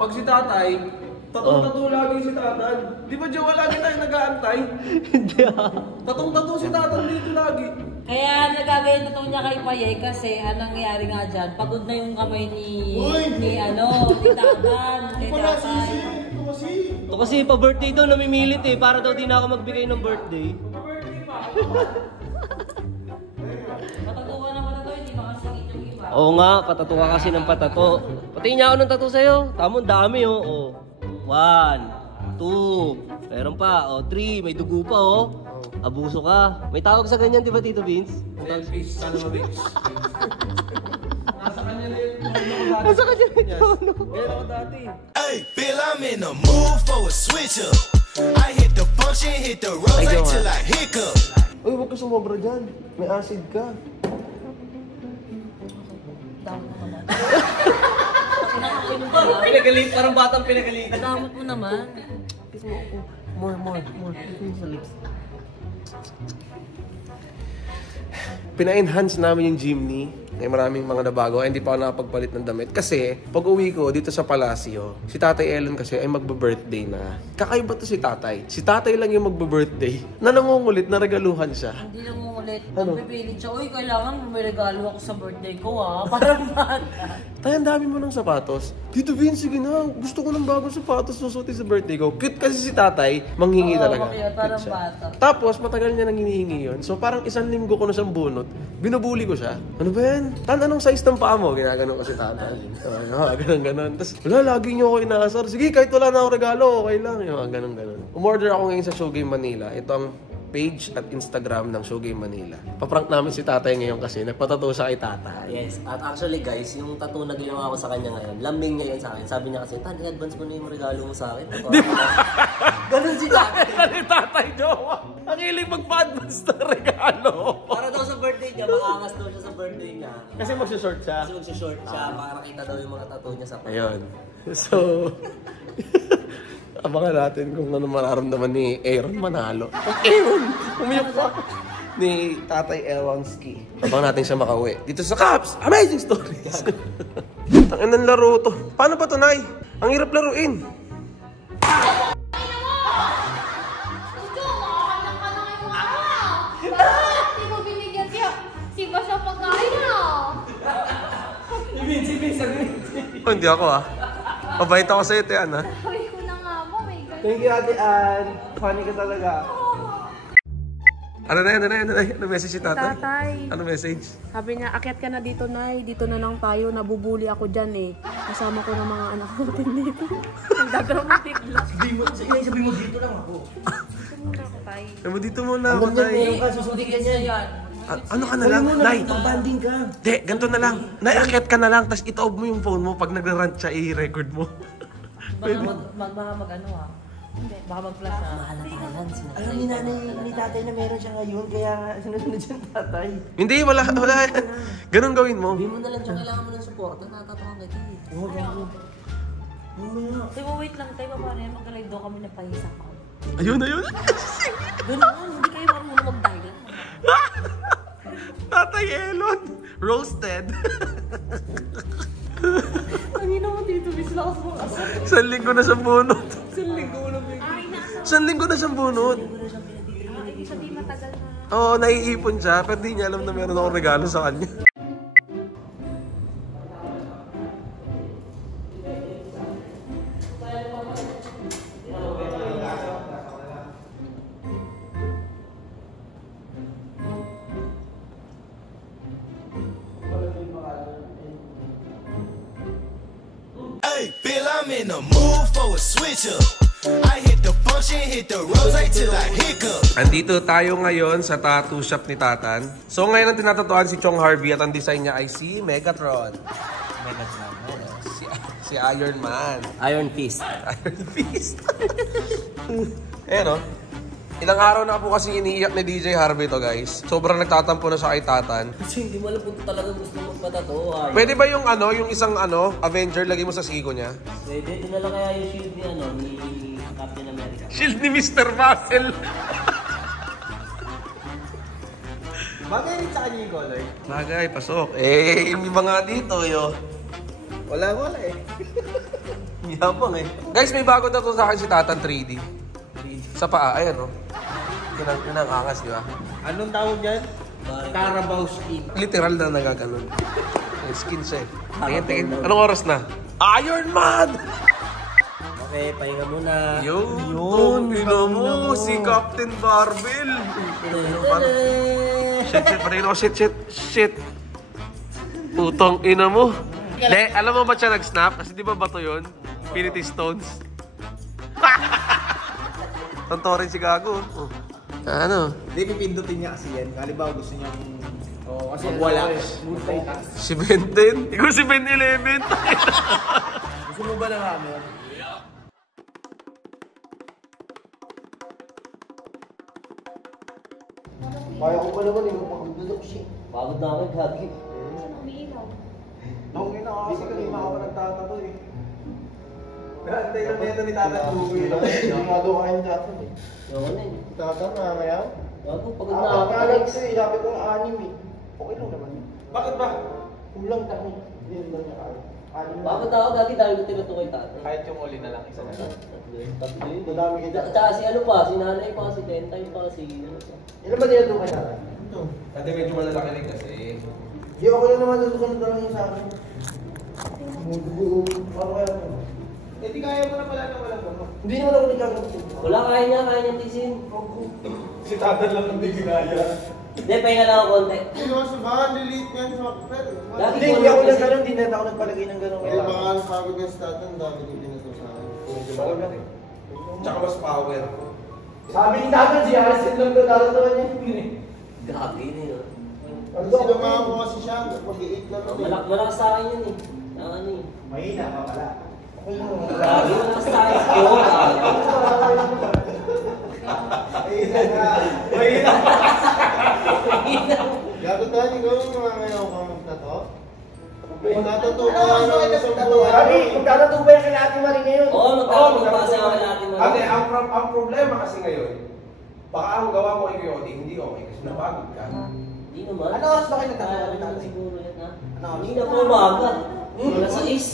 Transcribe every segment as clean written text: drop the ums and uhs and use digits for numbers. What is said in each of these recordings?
pag si tatay, tatong-tato lagi si tatan. Di ba, Jowa, lagi tayo nag-aantay? Hindi Tatong-tato si tatan dito lagi. Kaya nagagawin tattoo niya kay Payay kasi anong nangyari nga dyan, pagod na yung kamay ni Tatan, kay tatay. Ito kasi pa-birthday daw namimilit eh, para daw di na ako magbigay ng birthday. Patato ka na patato, hindi makasingit yung iba. Oo nga, patato ka kasi ng patato. Pati niya ako ng tattoo sa'yo. Tamon, dami oh. 1, 2, meron pa. 3, may dugo pa oh. Abuso ka. May tawag sa ganyan, di ba, Tito Vince? Selfish, sana mabix. Nasa kanya na yun. Nasa kanya na yun. Ganyan ako dati. Hey, Bill, I'm in the mood for a switch up. I hit the function, hit the rose till I hiccup. Uy, huwag ka sumobra dyan. May acid ka. Pinagalit, parang batang pinagalit. Damot mo naman. More. Sa lips. Pina-enhance namin yung Jimny. May maraming mga nabago. Hindi pa ako nakapagpalit ng damit. Kasi, pag uwi ko dito sa Palacio, si Tatay Elon kasi ay magbe-birthday na. Kakaiba to si Tatay. Si Tatay lang yung magbe-birthday. Na nangungulit, na regaluhan siya. Hindi lang ulit. Ano? Pipilit siya, uy, kailangan may regalo ako sa birthday ko Parang bata. Tay, ang dami mo ng sapatos. Tito Vince, sige na. Gusto ko ng bagong sapatos susutin sa birthday ko. Cute kasi si Tatay, manghingi talaga. Kaya parang Cute siya. bata. Tapos, matagal niya nang hinihingi yun. So, parang 1 linggo ko na siyang bunot. Binubuli ko siya. Ano ba yan? Tan, anong size ng paa mo? Ginaganon ko si Tatay. Ganon. Tapos, wala, lagi niyo ako inaasar. Sige, kahit wala na ako regalo, okay lang. Ganon. Umorder ako ngayon sa Showgame Manila. Ito ang page at Instagram ng Showgame Manila. Paprank namin si Tatay ngayon kasi nagpatato siya kay Tatay. Yes, at actually guys, yung tattoo na ginawa ko sa kanya ngayon, lambing niya yun sa akin. Sabi niya kasi, Tan, i-advance mo na yung regalo mo sa akin. Ganun si Tatay. Ni Tatay Jowa. Ang hiling magpa-advance na regalo. Para daw sa birthday niya, makangas daw siya sa birthday niya. Kasi magsushort siya. Kasi magsushort siya, para makita daw yung mga tattoo niya sa paa. Ayun. So, abangan natin kung ano mararamdaman ni Aaron Manalo. Aaron! Umiyok pa. Ni Tatay Ewanski. Abangan natin siya makauwi. Dito sa Caps! Amazing Stories! Tangin ng laro to. Paano ba to, Nay? Ang hirap laruin. Hindi mo binigyan si Basya pagkain Oh, hindi ako Mabait ako sa'yo, Tian Sabi ko na nga mo, may ganyan. Thank you, Ate Ann. Funny ka talaga. Ano na message si Tatay? Tatay. Ano message? Sabi niya, akyat ka na dito, Nay. Dito na lang tayo. Nabubuli ako dyan eh. Kasama ko ng mga anak natin dito. Nagdadramatic lang. Sabi mo dito lang ako. Dito muna ako, Tay. Susunod ka niya yan. Ano ka na lang, Nay? Pag-banding ka. Hindi, ganito na lang. Nay, akyat ka na lang, tapos itaob mo yung phone mo. Pag nagra-rant siya, i-record mo. Baka mag-ano Hindi, baka mag-flash Alam ni nanay ni tatay na meron siya ngayon, kaya sinunod siya tatay. Hindi, wala. Ganun gawin mo. Hindi mo na lang siya kailangan mo ng support. Natatawa ka dito. Oo, gano'n. Tayo, wait lang. Tayo, paano yan? Mag-live daw kami na pahisapan. Ayun. Ganun, hindi kayo marunong mag-dial. Tatay Elon. Roasted. Ang ina mo dito, bislakas mo kasi. 1 linggo na siyang bunot. 1 linggo mo lang. 1 linggo na siyang bunot. Sabi matagal na. Oo, naiipon siya, pero di niya alam na meron akong regalo sa kanya. Hey, Bill, I'm in the mood for a switch up. I hit the function, hit the rose till I hiccup. Andito tayo ngayon sa tattoo shop ni Tatan. So ngayon ang tinatatuan si Chong Harvey at ang design niya ay si Megatron. Si Iron Man. Iron Fist. Iron Fist. Ayan o. Ilang araw na po kasi iniiyak ni DJ Harvey to, guys. Sobrang nagtatampo na siya kay Tatan. Kasi hindi mo alam kung talaga gusto magpatato. Pwede ba yung yung isang Avenger lagay mo sa sigo niya? Pwede, dinala kaya yung shield ni Captain America. Shield ni Mr. Muscle. Bagay rin sa kanya yung color. Bagay, pasok. Eh, yung iba nga dito, yo. Wala eh. Yabang eh. Guys, may bago na to sa akin si Tatan 3D. Sa paa, ayan oh. Yun ang angas, di ba? Anong tawag dyan? Carabao skin. Literal na nagaganon. May skin siya eh. Tingin. Anong oras na? Iron Man! Okay, pahinga muna. Yun, mo, si Captain Barbell. Shit, patingin ako, shit. Putong ina mo. De, alam mo ba siya nag-snap? Kasi di ba bato yun? Infinity Stones. Tontorin si Gago. Oh. Ano? Hindi, pipindutin niya kasi yan. Halimbawa gusto niyang magwala. Si Ben 10? Ikaw si Ben 11? Gusto mo ba ng hammer? Kaya ko pa naman magdudok siya. Pagod na ako, gagi. Nung ina kasi kanina ako nagtatato eh. Antay lang nito ni Tata Luwi. Sigurado kayo dati eh. Yung ano eh. Tata na kaya? Gago, pagod na ako. Kakalag kasi, sabi ko ng anim eh. Okay lang naman yun. Bakit ba? Kulang tayo. Yun lang yung anim. Pagod na ako, gagi. Dahil ko tinutukoy tatay. Kahit yung uli na lang, isa na lang. Tatlo yun. Madami kita. Tsaka si ano pa, si nanay pa, si Tentay pa, si... Ilan ba nila doon kaya? Ito. Dati medyo malalaki rin kasi. Di ako lang naman doon lang yung sa akin. Mudugo. Paano kaya mo? Eh di kaya mo na pala na walang gamo. Hindi naman ako nagkakasin. Wala, kaya niya tisin. Si Tatan lang hindi ginaya. Hindi, pahinga lang ako konti. Seryoso ba? Delete yan sa makapel. Lagi Hindi, ko hindi ako kasi- nagkaroon. Hindi na ako nagpalagay ng gano'n. Eh, baka ang pagod yung Tatan, dami din pinato sa akin. Tsaka mas power. Sabi ni Tatan, si Harrison lang daw daratawan niya. Gagi na yun. Sino mga mo kasi siya, mag-i-eat lang kami. Malakas sa akin yun eh. Ang ano eh. Mahina ka pala. Gagi, malakas sa akin. Mahina ka. Mahina. Gago tayo, ikaw yung mga ngayon ko magtato? Kung natato ka ng isang buwan. Sabi, kung natato ba yung kailangan mo rin ngayon? Oo, magkakaroon pa sa akin natin. Ate, ang problema kasi ngayon, baka ang gawa mo kay Coyote, hindi okay kasi napagod ka. Hindi naman. Ano oras ba kayo nagkakaroon Ano natin? siguro yan ha? Ano oras? Hindi na po umaga. Wala sa is.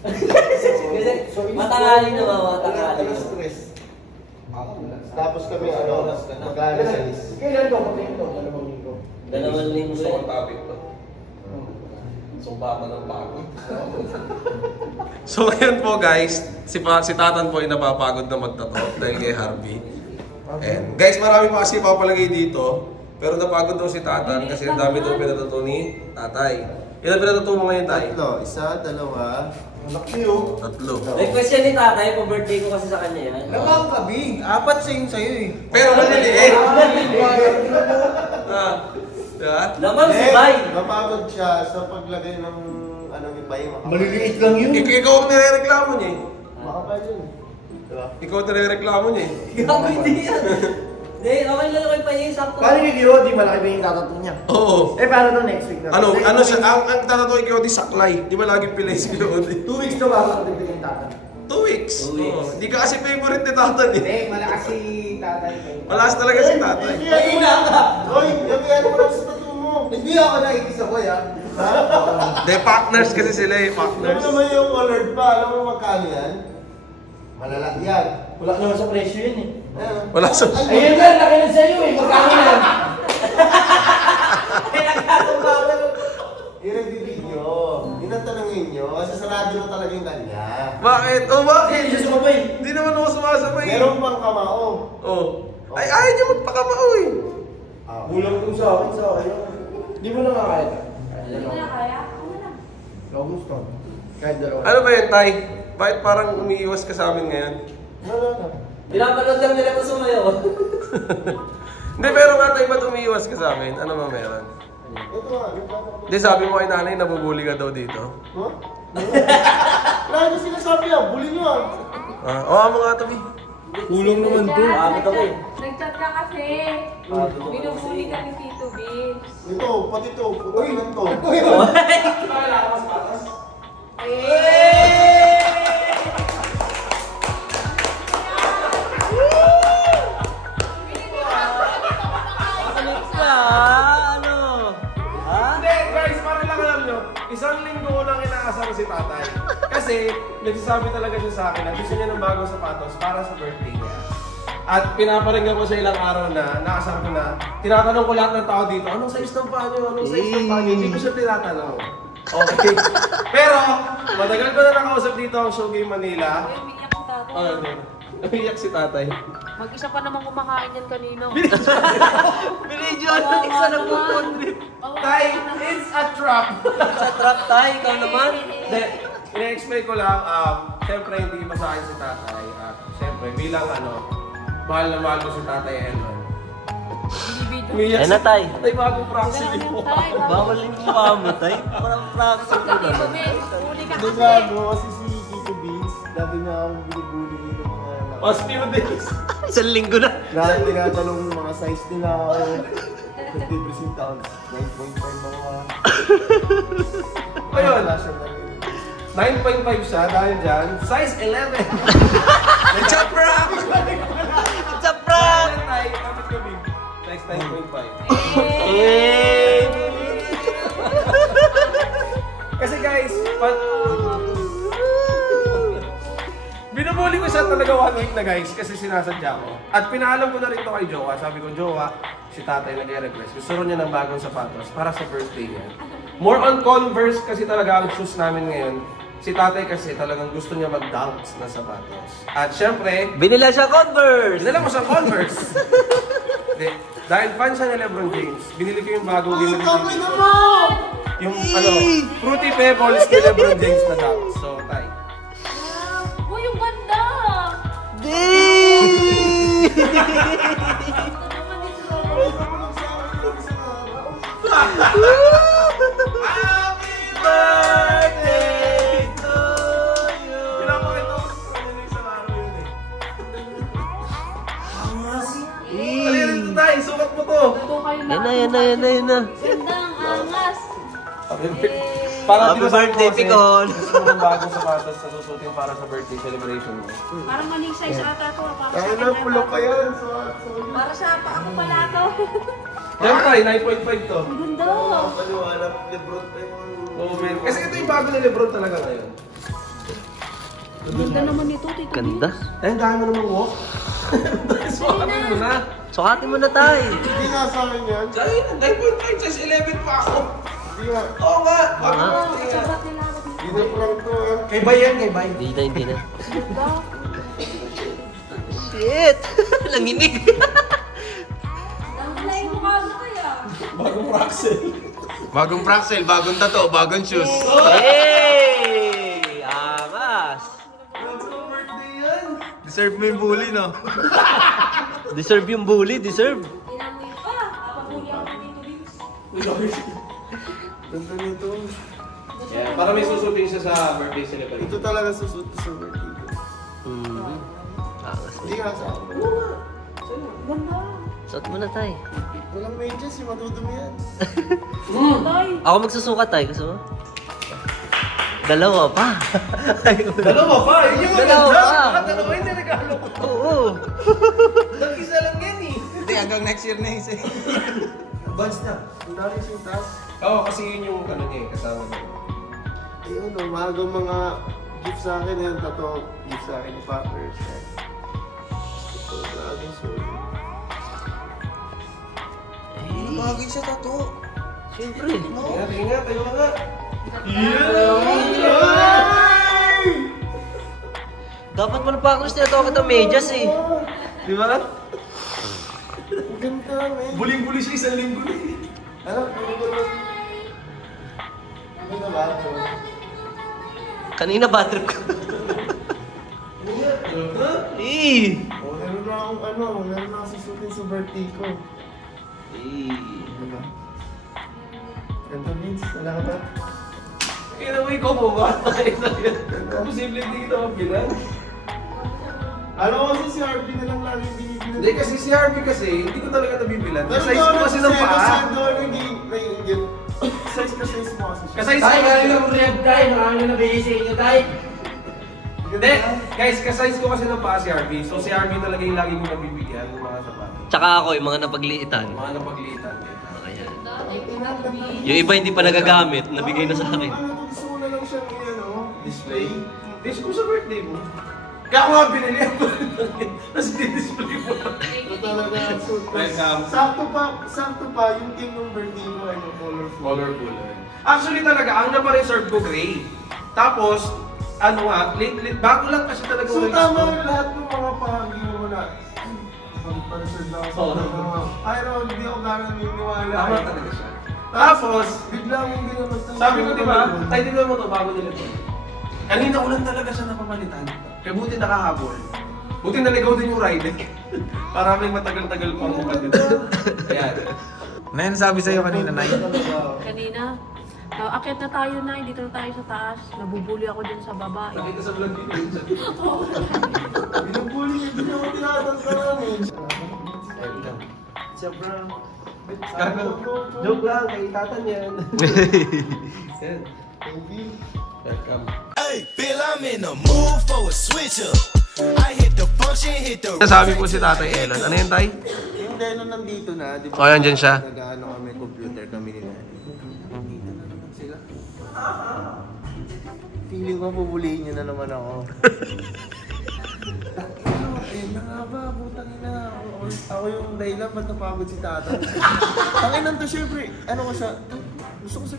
Kasi matangali na ba? Matangali. Alas 3. Tapos kami mag-alas 6. Kailan to? Pagkain to? 2 linggo. 2 linggo Gusto eh. kong topic to. Sumbatan ng pagod. So ngayon po guys, si Tatan po ay napapagod na magtato dahil kay Harvey. And guys, marami pa kasi papalagay dito. Pero napagod daw si Tatan kasi ang dami daw pinatuto ni Tatay. Ilan pinatuto mo ngayon, Tay? 3, 1, 2. Anak niyo. 3. Request yan ni tatay, pa-birthday ko kasi sa kanya yan. Lamang kabi. 4 sa sa'yo eh. Pero maliliit. Diba? Naman si Bay. Mapagod siya sa paglagay ng ibay. Maliliit lang yun. Ikaw ang nirereklamo niya eh. Makapal yun. Diba? Ikaw ang nirereklamo niya eh. Gago, hindi yan. Hindi, okay lang naman pa niya, sakto. Paano yung Kyo? Di malaki ba yung tatato niya? Oo. Eh, paano to next week na? Ano siya, ang tatatoy Coyote saklay. Di ba laging pilay si Coyote? 2 weeks to bago ako dagdag yung tatato. 2 weeks. 2 weeks. Oo. Di ka kasi favorite ni Tatan eh. Eh, malakas si tatay. Malakas talaga si Tatay. Mahina ka! Hoy, gabihan mo lang sa tattoo mo. Hindi ako nakikisa ko yan. De partners kasi sila eh, Alam partners. naman yung colored pa. Alam mo magkano yan? Malala yan. Wala naman sa presyo yun eh. Ayan. Wala sa... Ayun lang, laki na sa'yo eh. Magkano yan? Yung nagbibideo. Yun ang tanongin nyo. Kasi sarado na talaga yung kanya. Bakit? Oh, bakit? Hindi siya sumabay. Hindi naman ako sumasabay. Meron pang kamao. Oh. Ay, ayaw niya magpakamao eh. Kulang kung sa akin, sa akin. Hindi mo na makakaya. Hindi mo na kaya? Ano na? Ako gusto. Kahit dalawa. Ano ba yun, Tay? Bakit parang umiiwas ka sa amin ngayon? Wala. Pinapanood lang nila ko sumayaw. Hindi, pero nga Tay, ba't umiiwas ka sa amin? Ano ba meron? Ito nga. Hindi, sabi mo kay nanay, nabubuli ka daw dito. Huh? Wala na sinasabi ah. Bully nyo ah. Oo, mga tabi. Kulang naman to. Pagod ako eh. Nag-chat ka kasi. Binubuli ka ni Tito Bill. Ito, pati ito. Uy, ganito. Makalit ka, ano? Ha? Hindi, guys, para lang alam nyo, isang linggo ko lang inaasar si tatay. Kasi kasi nagsasabi talaga siya sa akin na gusto niya ng bagong sapatos para sa birthday niya. At pinaparinggan ko siya ilang araw na, nakasar ko na, tinatanong ko lahat ng tao dito, anong size ng paa niyo? Anong size ng paa niyo? Hindi ko siya tinatanong. Okay. Pero, matagal ko na nakausap dito ang Showgame Manila. Uy, umiiyak si tatay. Oh, okay. Umiyak si tatay. Mag-isa pa naman kumakain yan kanina. Binidyo na isa na pupuntrip. Tay, it's a trap! Sa trap tayo, ikaw naman. Hindi, ina-explain ko lang, siyempre hindi iba sa akin si tatay. At siyempre, bilang mahal na mahal ko si tatay Elon. Umiyak Yan na, tay. Tay, bagong proxy mo. Bawal yung mukha mo, tay. Parang practice mo na. Hindi gago, kasi si Kiko Beans, dati niya akong binibuli dito mga Past few days. Isang linggo na. Dahil tinatanong yung mga size nila ako. 50% pounds, 9.5 ako. Ayun, Wala siya na 9.5 siya dahil dyan. Size 11. It's a prank! It's a prank! Tay, kapit kami. Size 9.5. Eh! Kasi guys, binubuli ko siya talaga 1 week na guys kasi sinasadya ko. At pinaalam ko na rin to kay Jowa. Sabi ko, Jowa, si tatay nag-request. Gusto rin niya ng bagong sapatos para sa birthday niya. More on Converse kasi talaga ang shoes namin ngayon. Si tatay kasi talagang gusto niya mag-dunks na sapatos. At syempre, Binila siya Converse! dinala mo siyang Converse. Dahil fan siya ni LeBron James, binili ko yung bagong Limited Edition. Yung Fruity Pebbles ni LeBron James na dunks. So, tay. Uy, yung ganda! Birthday to you! Pinapakita ko sa kanya na isang araw yun eh. Halika rito tayo, sukat mo to. Yan na. Ganda ang angas! Para Happy birthday, Picon! Gusto mo ng bagong sapatos na susutin para sa birthday celebration mo. Parang maling size ata to. Kaya na, pulok pa yan. Para sa ako pala to. Yan tayo, 9.5 to. Ganda! Paliwanag, Lebron pa yung... Oh man, kasi ito yung bago ni LeBron talaga ngayon. Ganda naman ito, Tito. Ganda. Ay, ang dami mo namang walk. Sukatin mo na. Sukatin mo na, tay. Hindi nga sa akin yan. Dahil, 9.5 says 11 pa ako. Hindi nga. Oo nga. Bago nga. birthday nga. Hindi na prank to ah. Kay Bay yan, kay Bay. Hindi na. Shit! Nanginig. Ang ganda yung mukha mo kaya! Bagong Praxel. Bagong Praxel, bagong tato, bagong shoes. Hey! Angas! Birthday yan. Deserve mo yung bully, no? Deserve yung bully, deserve. Inamoy pa! Papabuli ako dito, Vince. Ganda nito. Yeah, para may susutin siya sa birthday celebration. Ito talaga susuot sa birthday ko. Angas. Hindi nga sa akin. Suot mo na, tay. Walang medyas, yung madudumi yan. Ako magsusukat, tay. Gusto mo? Dalawa pa. Dalawa pa, yun yung Dalawa maganda. pa. Dalawa yung niregalo ko. Oo. Nag-isa lang yan eh. Hindi, hanggang next year na yung isa. Advance na. Ang dami sintas. Oo, kasi yun yung niya, kasama niya. Ayun, umagang mga gift sa akin yan. Tato, gift sa akin ni Packers. Ito, laging sorry. Bagay siya tato. Siyempre. Ingat, tayo na nga. Dapat mo na pa ako tinatawa kita medyas eh. Di ba? Ang ganda, man. Buling-buli siya isang linggo na eh. Ano? Ano na ba? Kanina bad trip ka. Eh. Oh, meron na akong meron na akong susutin sa birthday ko. Diba? Ganda, Vince. Wala ka ba? Inamoy ko po ba? Posible hindi kita mabilan. Alam ko kasi si Harvey na lang lagi binibilan. Hindi kasi si Harvey kasi, hindi ko talaga nabibilan. Size ko kasi ng paa. Size ka size mo kasi siya. Kasize ko kasi ng red tie. Marami na nabigay sa inyo, tay. Hindi, guys, kasize ko kasi ng paa si Harvey. So si Harvey talaga yung lagi kong nabibigyan ng mga sapatos. Tsaka ako, yung mga napagliitan. Mga napaglitan. Ayan. Yung iba hindi pa nagagamit, nabigay na sa akin. Ano, gusto mo na lang siyang display. This ko sa birthday mo. Kaya ako nga binili ako. Tapos di-display mo. Ito talaga, suit ko. Welcome. Sakto pa, yung team ng birthday mo ay colorful. Colorful. Actually talaga, ang na-reserve ko gray. Tapos, ano nga, bago lang kasi talaga. So tama yung lahat ng mga pahagi mo na. Pag-reserve na ako sa mga. Ay, no, hindi ako gano'n naniniwala. Tama talaga siya. Tapos, bigla mong ginamit. sabi ko diba, tayo tingnan mo to bago nila to. Kanina ko lang talaga siya napapalitan. Kaya buti nakahabol. Buti naligaw din yung rider. Para may matagal-tagal pang mukha dito. Ayan. Ano yan sabi sa'yo kanina, Nay? Kanina, akit na tayo, Nay. Dito na tayo sa taas. Nabubuli ako dyan sa baba. Nakita sa vlog dito yun siya. Binubuli, hindi ako tinatantanan eh. Sobrang... Joke lang, kay tatan yan. Yan. Welcome. Hey, Bill, I'm in the mood for a switch up. I hit the function, hit the. Sabi po si Tatay Elon. Ano yan, Tay? Yung Deno nandito na, di ba? Oh, yan dyan siya. Nag-ano kami, computer kami nila. Nandito na naman sila. Feeling ko pupulihin niyo na naman ako. Ayun na nga ba, putang ina. Ako yung dahilan, ba't napagod si Tata? Tanginan to, syempre. Ano ko siya? Gusto ko siya,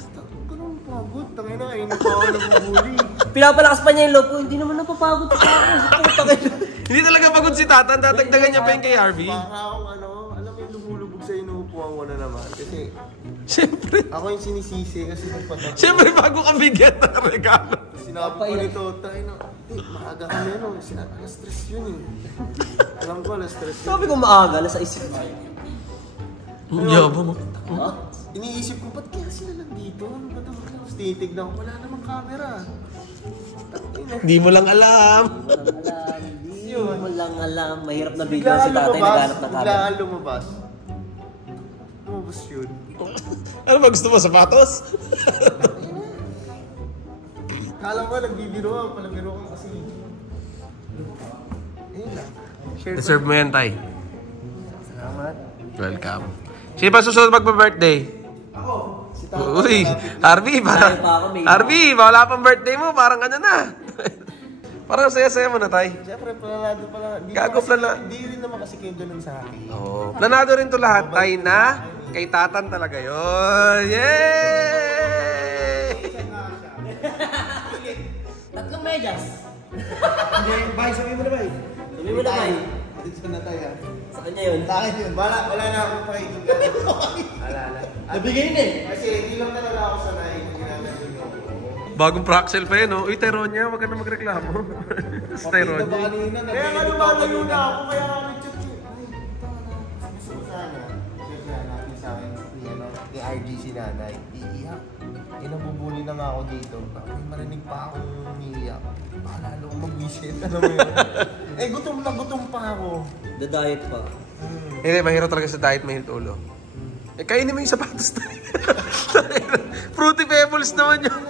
ganun pagod. Tangina, ayun na pa ako nabubuli. Pinapalakas pa niya yung loob ko, hindi naman napapagod sa akin. Hindi talaga pagod si Tatan. Tatagdagan niya pa yung kay RV. Baka akong ano, alam mo yung lumulubog sa inuupuan ko na naman. Kasi Siyempre. ako yung sinisisi kasi nagpatak. Siyempre, bago ka bigyan ng regalo. Sinabi ko nito, tayo na, maaga kami ano, alas stress yun eh. Alam ko, alas stress yun. Sabi ko maaga, nasa isip. Yabo mo. Iniisip ko, ba't kaya sila nandito? Ano ba ito? Tapos tinitignan ko, wala namang camera. Hindi mo lang alam. Hindi mo lang alam. Mahirap na video si tatay naghanap ng camera. Biglaan lumabas. Lumabas yun. Ano ba gusto mo, sapatos? Kala ko, nagbibiro ako, palabiro ko kasi. Ayun lang. Deserve mo yan, Tay. Salamat. Welcome. Sino pa susunod magpa-birthday? Ako. Si Tata. Uy, Harvey, parang... Harvey, wala pang birthday mo, parang ano na. Parang saya-saya mo na, Tay. Siyempre, planado pala. Gago plana. Hindi rin naman kasi kayo ganun sa akin. Oo. Planado rin to lahat, Tay, na kay Tatan talaga yun. Yay! Tatlong medyas. Hindi, bye, sabi mo na bye. Sabi mo na kayo. Dito na tayo. Sa kanya yun. Sa akin yun. Wala na akong pakikinggan. Wala. Nabigay na eh. Kasi hindi lang talaga ako sanay kung ginagawa nyo. Bagong Praxel pa yun, oh. Uy, Tyronia, wag ka na magreklamo. Sa Tyronia. Kaya nga lumalayo na ako, kaya kami chat ko. Ay, gusto ko sana. Siyempre, hanapin sa akin ni RG si nanay. Iiyak. Inabubuli na nga ako dito. May marinig pa akong umiiyak. Baka lalo akong mag-visit. Ano mo yun? Eh, gutom na gutom pa ako. The diet pa. Hindi, mahirap talaga sa diet, mahirap ulo. Eh, kainin mo yung sapatos tayo. Fruity Pebbles naman yun.